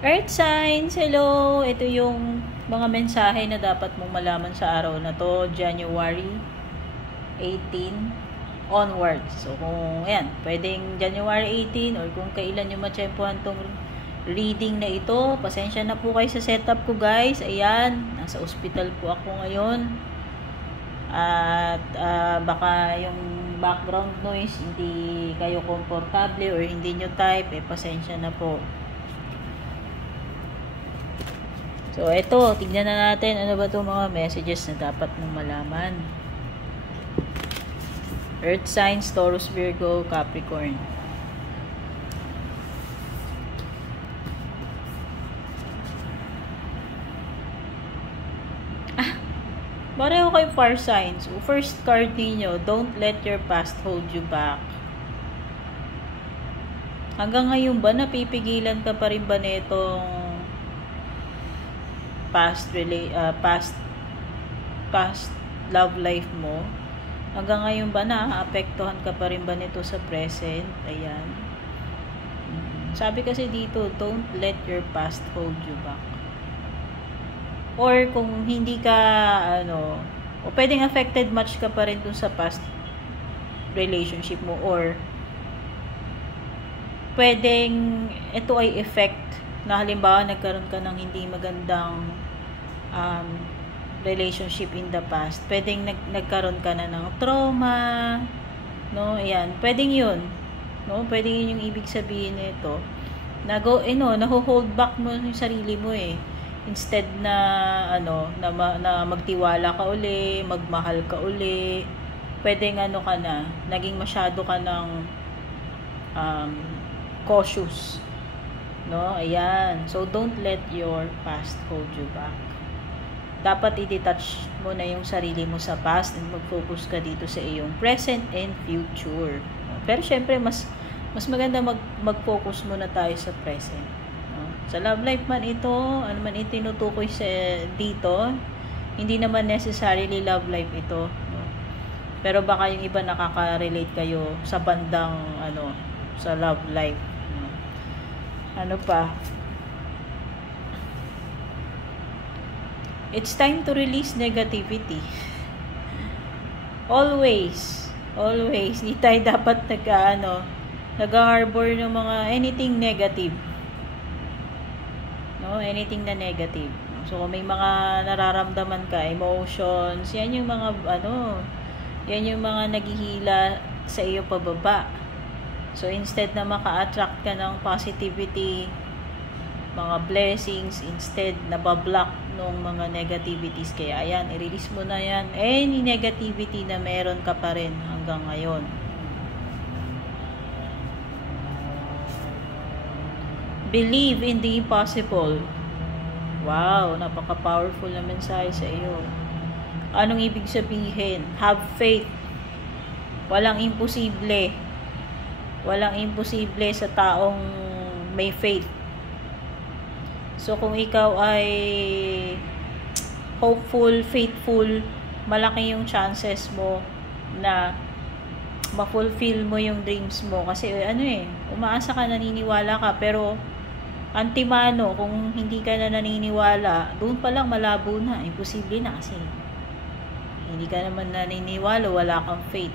Earth signs, hello! Ito yung mga mensahe na dapat mong malaman sa araw na to, January 18 onwards. So, kung, ayan, pwedeng January 18 or kung kailan yung matsyempohan tong reading na ito, pasensya na po kayo sa setup ko, guys. Ayan, nasa ospital po ako ngayon. At baka yung background noise, hindi kayo komportable or hindi nyo type, pasensya na po. So, ito, tignan na natin ano ba itong mga messages na dapat mong malaman. Earth signs, Taurus, Virgo, Capricorn. Pareho kayo fire signs. First card ninyo, don't let your past hold you back. Hanggang ngayon ba, napipigilan ka pa rin ba nitong past love life mo? Hanggang ngayon ba naapektuhan ka pa rin ba nito sa present? Ayan. Sabi kasi dito, don't let your past hold you back. Or kung hindi ka o pwedeng affected much ka pa rin dun sa past relationship mo, or pwedeng ito ay effect na halimbawa nagkaroon ka ng hindi magandang relationship in the past. Pwedeng nagkaroon ka na ng trauma, no? Ayan, pwedeng yun, no? Pwedeng yun yung ibig sabihin nito. Naho-hold back mo yung sarili mo instead na na magtiwala ka uli, magmahal ka uli. Pwedeng naging masyado ka ng cautious, no? Ayan. So, don't let your past hold you back. Dapat i-detach mo na yung sarili mo sa past and mag-focus ka dito sa iyong present and future. Pero, syempre, mas maganda mag-focus muna tayo sa present. No? Sa love life man ito, ano man itinutukoy dito, hindi naman necessarily love life ito. No? Pero, baka yung iba nakaka-relate kayo sa bandang, sa love life. Ano pa? It's time to release negativity. Always. Hindi tayo dapat nag-harbor ng mga anything negative. No? Anything na negative. So, may mga nararamdaman ka, emotions, yan yung mga, yan yung mga naghihila sa iyo pababa. So, instead na maka-attract ka ng positivity, mga blessings, instead nabablock ng mga negativities. Kaya, ayan, i-release mo na yan. Any negativity na meron ka pa rin hanggang ngayon. Believe in the impossible. Wow, napaka-powerful na mensahe sa iyo. Anong ibig sabihin? Have faith. Walang imposible. Walang imposible sa taong may faith. So, kung ikaw ay hopeful, faithful, malaki yung chances mo na ma-fulfill mo yung dreams mo. Kasi, umaasa ka, naniniwala ka, pero antimano, kung hindi ka na naniniwala, doon pa lang malabo na. Imposible na kasi hindi ka naman naniniwala, wala kang faith.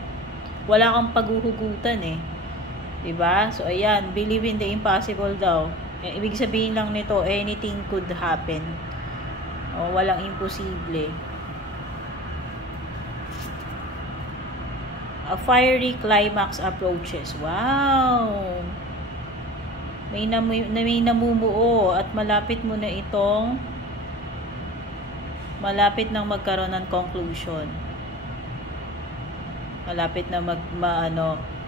Wala kang paghuhugutan diba? So, ayan, believe in the impossible daw. Ibig sabihin lang nito, anything could happen. Walang imposible. A fiery climax approaches. Wow! May namumuo at malapit mo na itong malapit nang magkaroon ng conclusion. Malapit na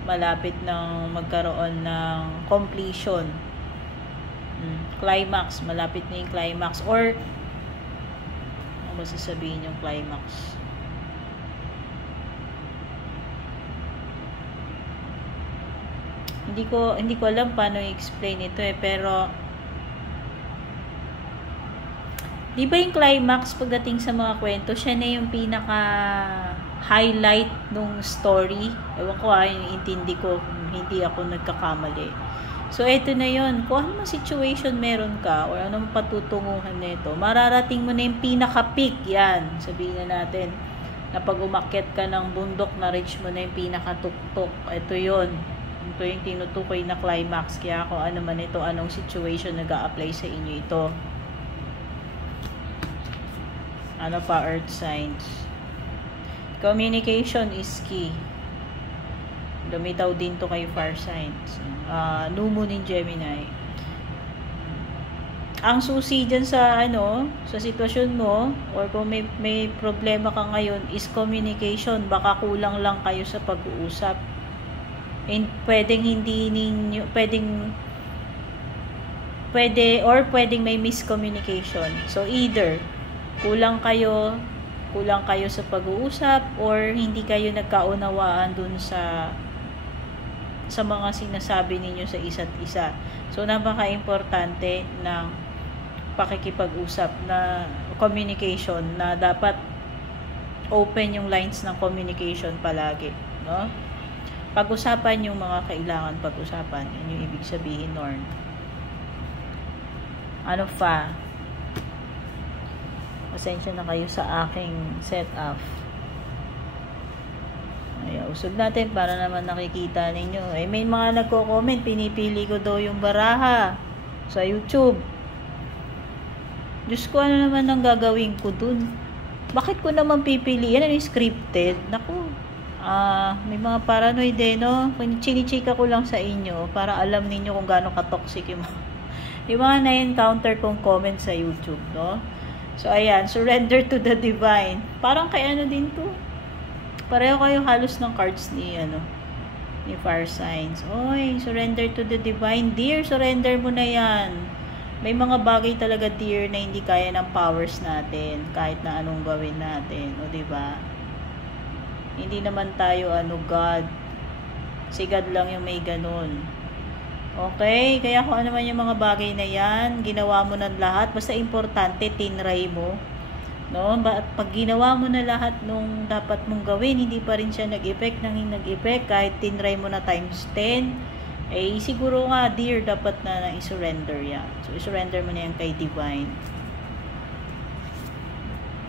malapit nang magkaroon ng completion. Climax, malapit na yung climax. Or ano ba sasabihin yung climax? Hindi ko alam paano i-explain ito pero di ba yung climax pagdating sa mga kwento, siya na yung pinaka highlight nung story. Ewan ko yung intindi ko, hindi ako nagkakamali. So, ito na yon. Kung ano mang situation meron ka or anong patutunguhan nito, mararating mo na yung pinaka-peak. Yan. Sabihin na natin na pag umakyat ka ng bundok, na-reach mo na yung pinaka-tuktok. Ito yon. Ito yung tinutukoy na climax. Kaya kung ano man ito, anong situation nag-a-apply sa inyo ito. Ano pa, earth signs? Communication is key. Lumitaw din to kay fire signs. New moon in Gemini. Ang susi dyan sa sa sitwasyon mo or kung may problema ka ngayon is communication. Baka kulang lang kayo sa pag-uusap. And pwedeng may miscommunication. So either kulang kayo sa pag-uusap or hindi kayo nagkaunawaan dun sa mga sinasabi ninyo sa isa't isa. So napaka-importante ng pakikipag-usap na communication na dapat open yung lines ng communication palagi, no? Pag-usapan yung mga kailangan pag-usapan. Yun yung ibig sabihin, Norn. Ano pa? Pasensya na kayo sa aking setup. Ay, usog natin para naman nakikita ninyo. May mga nagko-comment, pinipili ko daw yung baraha sa YouTube. Diyos ko, ano naman ang gagawin ko dun? Bakit ko naman pipiliin? Ano yung scripted? Naku, may mga paranoid no? Chinichika ko lang sa inyo para alam ninyo kung gaano ka-toxic yung mga na-encounter kong comment sa YouTube, no? So, ayan, surrender to the divine. Parang kay din to. Pareho kayo halos ng cards ni fire signs. Oy, surrender to the divine. Dear, surrender mo na yan. May mga bagay talaga, dear, na hindi kaya ng powers natin. Kahit na anong gawin natin. O, diba? Hindi naman tayo, God. Si God lang yung may ganun. Okay? Kaya kung ano man yung mga bagay na yan, ginawa mo na lahat. Basta importante, tinry mo. No? Pag ginawa mo na lahat nung dapat mong gawin, hindi pa rin siya nag-effect, kahit tinry mo na times 10, siguro nga, dear, dapat na i-surrender yan. So, i-surrender mo na yan kay divine.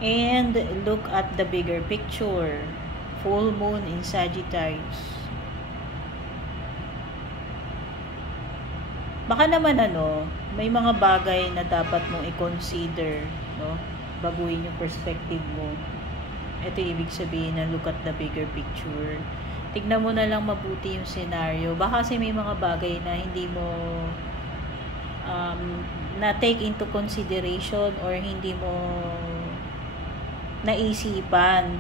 And look at the bigger picture. Full moon in Sagittarius. Baka naman may mga bagay na dapat mong i-consider, no? Baguhin yung perspective mo. Ito ibig sabihin na look at the bigger picture. Tignan mo na lang mabuti yung scenario. Baka kasi may mga bagay na hindi mo na take into consideration or hindi mo naisipan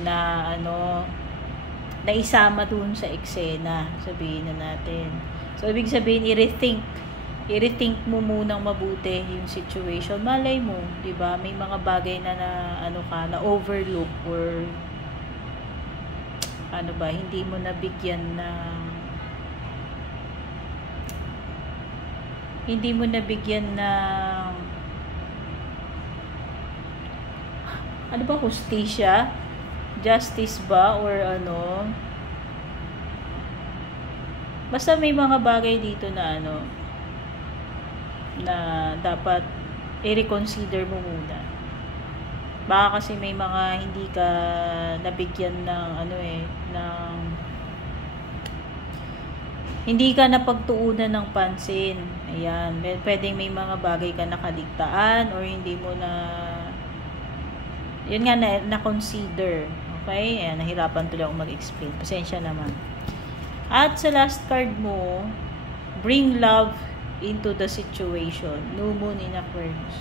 na na isama dun sa eksena, sabihin na natin. So ibig sabihin i-rethink mo munang mabuti yung situation. Malay mo, 'di ba? May mga bagay na na overlook or hindi mo nabigyan ng hustisya, justice ba or basta may mga bagay dito na na dapat i-reconsider mo muna. Baka kasi may mga hindi ka nabigyan ng hindi ka napagtuunan ng pansin. Ayan, pwedeng may mga bagay ka nakaligtaan or hindi mo yun nga na consider. Okay? Ayan, nahirapan tuloy akong mag-explain. Pasensya naman. At sa last card mo, bring love into the situation. New moon in Aquarius.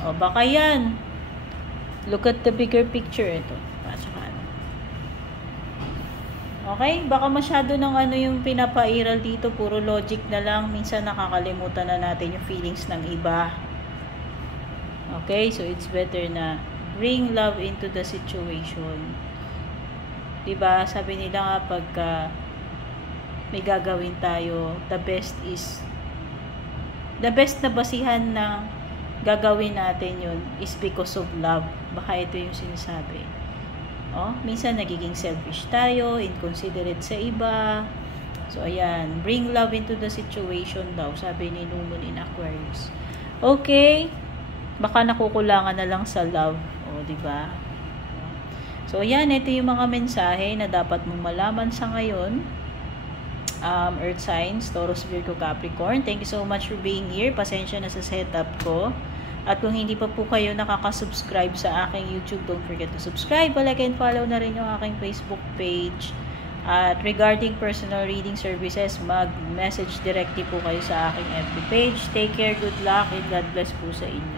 O, baka yan. Look at the bigger picture. Ito. Okay? Baka masyado ng yung pinapairal dito. Puro logic na lang. Minsan nakakalimutan na natin yung feelings ng iba. Okay? So, it's better na bring love into the situation. Diba? Sabi nila nga pagka may gagawin tayo, the best na basihan na gagawin natin yun is because of love. Baka ito yung sinasabi. Minsan nagiging selfish tayo, inconsiderate sa iba. So, ayan. Bring love into the situation daw, sabi ni New Moon in Aquarius. Okay. Baka nakukulangan na lang sa love. Diba? So, ayan. Ito yung mga mensahe na dapat mong malaman sa ngayon. Earth signs, Taurus, Virgo, Capricorn. Thank you so much for being here. Pasensya na sa setup ko. At kung hindi pa po kayo nakaka-subscribe sa aking YouTube, don't forget to subscribe. Like and follow na rin yung aking Facebook page. At regarding personal reading services, mag-message directly po kayo sa aking FB page. Take care, good luck, and God bless po sa inyo.